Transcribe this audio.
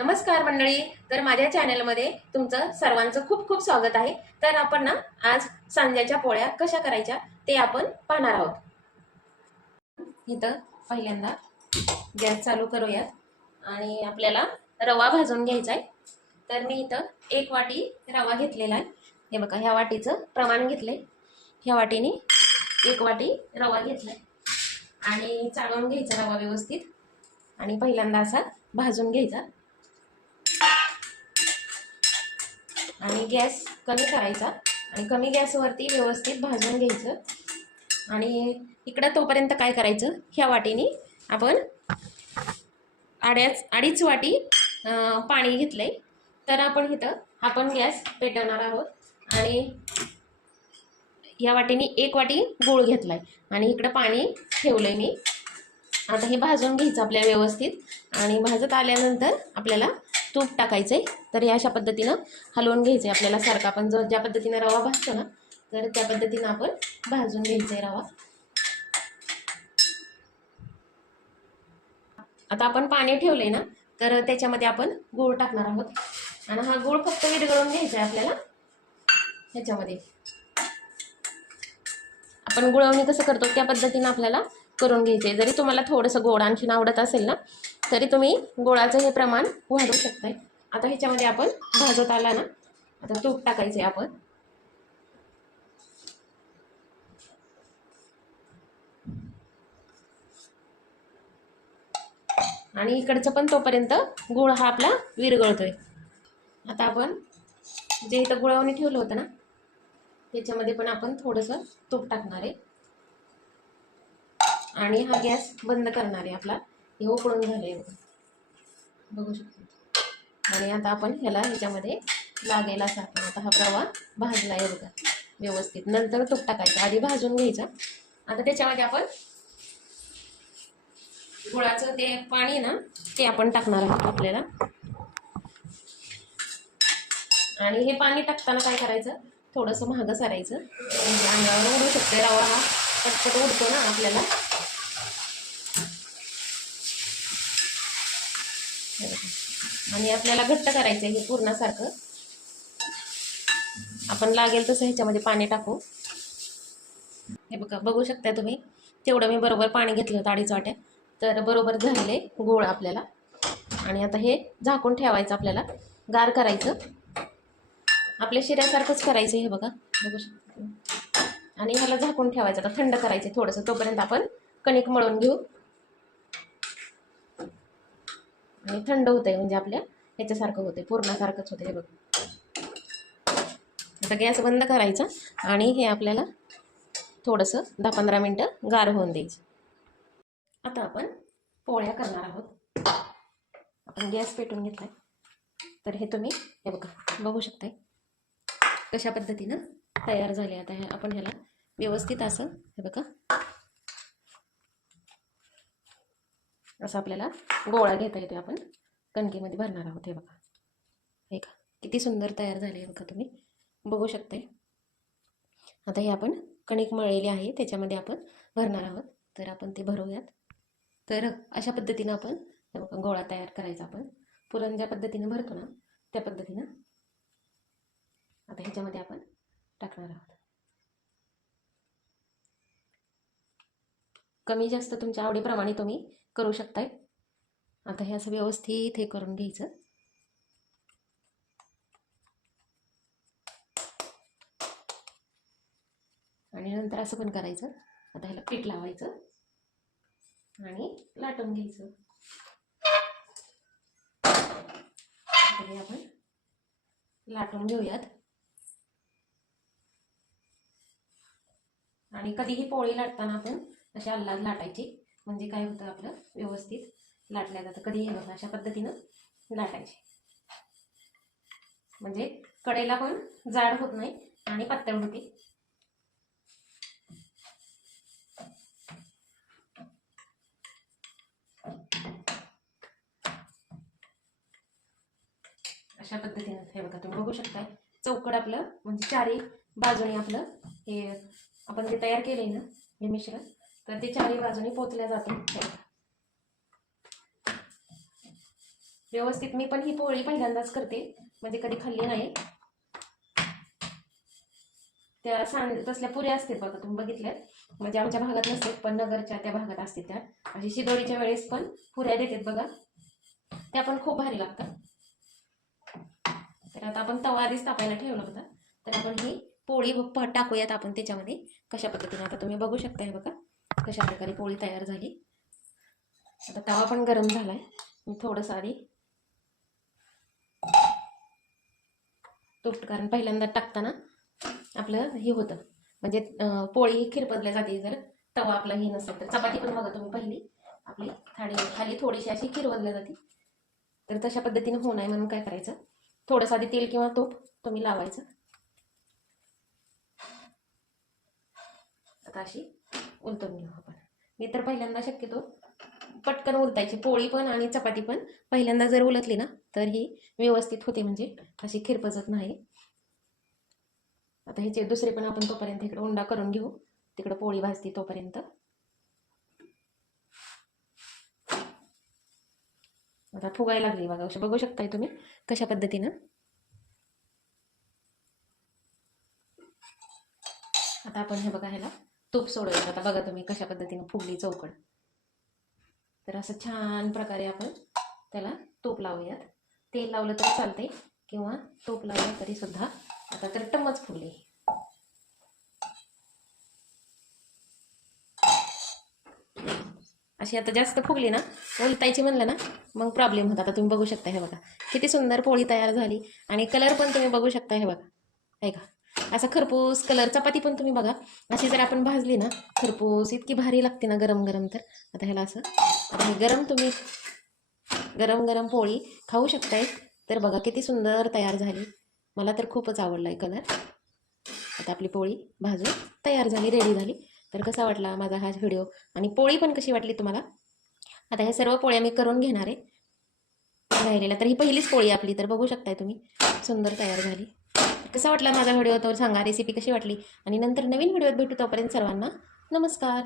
नमस्कार मंडळी. तर माझ्या चॅनलमध्ये तुमचं सर्वांचं खूप खूप स्वागत आहे. तर आपण ना आज सांज्याच्या पोळ्या कशा करायच्या ते आपण पाहणार आहोत. इथं पहिल्यांदा गॅस चालू करूयात. आणि आपल्याला रवा भाजून घ्यायचा आहे. तर मी इथं एक वाटी रवा घेतलेला आहे. हे बघा ह्या वाटीचं प्रमाण घेतलं आहे ह्या वाटीने एक वाटी रवा घेतला आणि चाळून घ्यायचा रवा व्यवस्थित. आणि पहिल्यांदा असा भाजून घ्यायचा. आणि गॅस कमी करायचा आणि कमी गॅसवरती व्यवस्थित भाजून घ्यायचं. आणि इकडं तोपर्यंत काय करायचं? ह्या वाटीने आपण अड्याच अडीच वाटी पाणी घेतलं आहे तर आपण इथं आपण गॅस पेटवणार आहोत. आणि या वाटीने एक वाटी गूळ आहे आणि इकडं पाणी ठेवलं आहे मी. आता हे भाजून घ्यायचं आपल्या व्यवस्थित. आणि भाजत आल्यानंतर आपल्याला तूप टाकायचं आहे तर हे अशा पद्धतीनं हलवून घ्यायचं आहे आपल्याला सारखं. आपण जर ज्या पद्धतीनं रवा भाजतो ना तर त्या पद्धतीनं आपण भाजून घ्यायचं आहे रवा. आता आपण पाणी ठेवले ना तर त्याच्यामध्ये आपण गूळ टाकणार आहोत. आणि हा गूळ फक्त विरघळून घ्यायचा आहे आपल्याला. ह्याच्यामध्ये. आपण गुळवणी कसं करतो त्या पद्धतीनं आपल्याला करून घ्यायचे जरी तुम्हाला थोडंसं गोड आणखीन आवडत असेल ना तरी तुम्ही गोळाचं हे प्रमाण वाढवू शकताय. आता ह्याच्यामध्ये आपण भाजत आला ना आता तूप टाकायचे आपण. आणि इकडचं पण तोपर्यंत गुळ हा आपला विरगळतोय आता आपण जे इथं गुळावणी ठेवलं होतं ना त्याच्यामध्ये पण आपण थोडंसं तूप टाकणार आहे. आणि हा गॅस बंद करणार आहे आपला. हे उकळून झाले. बघू शकतो. आणि आता आपण ह्याला ह्याच्यामध्ये लागेल असा आपण आता हा रवा भाजला आहे बघा. व्यवस्थित. नंतर तूप टाकायचं. आधी भाजून घ्यायचा. आता त्याच्यामध्ये आपण गुळाचं ते पाणी ना ते आपण टाकणार आहोत आपल्याला. आणि हे पाणी टाकताना काय करायचं? थोडंसं महाग सारायचं. म्हणजे अंगावर उडू शकते. रवा हा पटपट उडतो ना आपल्याला हे बघा. आणि आपल्याला घट्ट करायचं आहे हे पूर्णासारखं. आपण लागेल तसं ह्याच्यामध्ये पाणी टाकू. हे बघा बघू शकता तुम्ही? तेवढं मी बरोबर पाणी घेतलं होतं अडीच वाट्या. तर बरोबर झाले गोळ आपल्याला. आणि आता हे झाकून ठेवायचं आपल्याला. गार करायचं. आपल्या शिऱ्यासारखंच करायचं हे बघा. बघू शकता आणि ह्याला झाकून ठेवायचं. आता थंड करायचं थोडंसं. तोपर्यंत आपण कणिक मळून घेऊ. आणि थंड होतंय म्हणजे आपल्या ह्याच्यासारखं होतं आहे पूर्णासारखंच होतं हे बघ. आता गॅस बंद करायचा आणि हे आपल्याला थोडंसं दहा पंधरा मिनटं गार होऊन द्यायचं. आता आपण पोळ्या करणार आहोत. आपण गॅस पेटून घेतला तर हे तुम्ही हे बघा बघू शकताय. कशा पद्धतीनं तयार झाले आता हे आपण ह्याला व्यवस्थित असं हे बघा असं आपल्याला गोळा घेता येतो आपण. कणकेमध्ये भरणार आहोत हे बघा. हे का? किती सुंदर तयार झाले आहे बघा तुम्ही. बघू शकते आता हे आपण कणिक मळलेली आहे त्याच्यामध्ये आपण भरणार आहोत. तर आपण ते भरूयात. तर अशा पद्धतीनं आपण हे बघा गोळा तयार करायचा आपण. पुरण ज्या पद्धतीनं भरतो ना त्या पद्धतीनं आता ह्याच्यामध्ये आपण टाकणार आहोत. कमी जास्त तुमच्या आवडीप्रमाणे तुम्ही करू शकताय. आता हे असं व्यवस्थित हे करून घ्यायचं. आणि नंतर असं पण करायचं. आता ह्याला पीठ लावायचं. आणि लाटून घ्यायचं. हे आपण लाटून घेऊयात. आणि कधीही पोळी लाटताना आपण अशा अल्लाद लाटायची. म्हणजे काय होतं आपलं? व्यवस्थित लाटल्या जातं. कधीही बघा अशा पद्धतीनं लाटायची. म्हणजे कडेला पण जाड होत नाही आणि पातळ होते. अशा पद्धतीनं हे बघा तुम्ही बघू शकताय. चौकड आपलं म्हणजे चारी बाजूने आपलं हे आपण जे तयार केलंय ना हे मिश्रण तर ते चारही बाजूने पोचल्या जाते व्यवस्थित मी पण ही पोळी पहिल्यांदाच करते. म्हणजे कधी खाल्ली नाही. त्या सांग तसल्या पुऱ्या असतात बघा तुम्ही बघितल्यात म्हणजे आमच्या भागात नसतात पण नगरच्या त्या भागात असतील त्या. अशी शिदोरीच्या वेळेस पण पुऱ्या देतात बघा. त्या पण खूप भारी लागतात. तर आता आपण तवा आधीच तापायला ठेवला होता तर आपण ही पोळी प टाकूयात आपण त्याच्यामध्ये कशा पद्धतीने. आता तुम्ही बघू शकता हे बघा. कशा प्रकारे पोळी तयार झाली. आता तवा पण गरम झालाय. मी थोडंसं आधी तूप कारण पहिल्यांदा टाकताना आपलं हे होतं. म्हणजे पोळी खिरपदल्या जाते जर तवा आपला हे नसेल तर. चपाती पण बघा तुम्ही पहिली. आपली थाळी खाली थोडीशी अशी खिरवदल्या जाते. तर तशा पद्धतीने होऊ नये म्हणून काय करायचं? थोडंसं आधी तेल किंवा तूप तुम्ही लावायचं. आता अशी उलटून घेऊ आपण. मी तर पहिल्यांदा शक्यतो पटकन उलतायची पोळी पण आणि चपाती पण पहिल्यांदा जर उलटली ना तर ही व्यवस्थित होते म्हणजे अशी खिरपजत नाही. आता ह्याचे दुसरे पण आपण तोपर्यंत इकडे उंडा करून घेऊ. तिकडं पोळी भाजते तोपर्यंत. आता फुगायला लागली बघा अशी बघू शकताय तुम्ही कशा पद्धतीनं. आता आपण हे बघा ह्याला तूप सोडूया आता बघा तुम्ही कशा पद्धतीनं फुगली चौकड. तर असं छान प्रकारे आपण त्याला तूप लावूयात. तेल लावलं तरी चालते किंवा तूप लावलं तरी सुद्धा आता तर टम्मच फुगली. अशी आता जास्त फुगली ना ओलतायची म्हणलं ना मग प्रॉब्लेम होता. आता तुम्ही बघू शकता हे बघा. किती सुंदर पोळी तयार झाली. आणि कलर पण तुम्ही बघू शकता हे बघा. आहे का असा खरपूस कलर चपाती पण तुम्ही बघा. अशी जर आपण भाजली ना खरपूस इतकी भारी लागते ना गरम गरम तर. आता ह्याला असं आता हे गरम तुम्ही गरम गरम पोळी खाऊ शकताय. तर बघा किती सुंदर तयार झाली. मला तर खूपच आवडला आहे कलर आता आपली पोळी भाजून तयार झाली रेडी झाली. तर कसा वाटला माझा हा व्हिडिओ आणि पोळी पण कशी वाटली तुम्हाला? आता ह्या सर्व पोळ्या मी करून घेणार आहे. राहिलेल्या तर ही पहिलीच पोळी आपली तर बघू शकताय तुम्ही. सुंदर तयार झाली. कसा वाटला माझा व्हिडिओ? तर सांगा. रेसिपी कशी वाटली? आणि नंतर नवीन व्हिडिओत भेटू तोपर्यंत सर्वांना नमस्कार.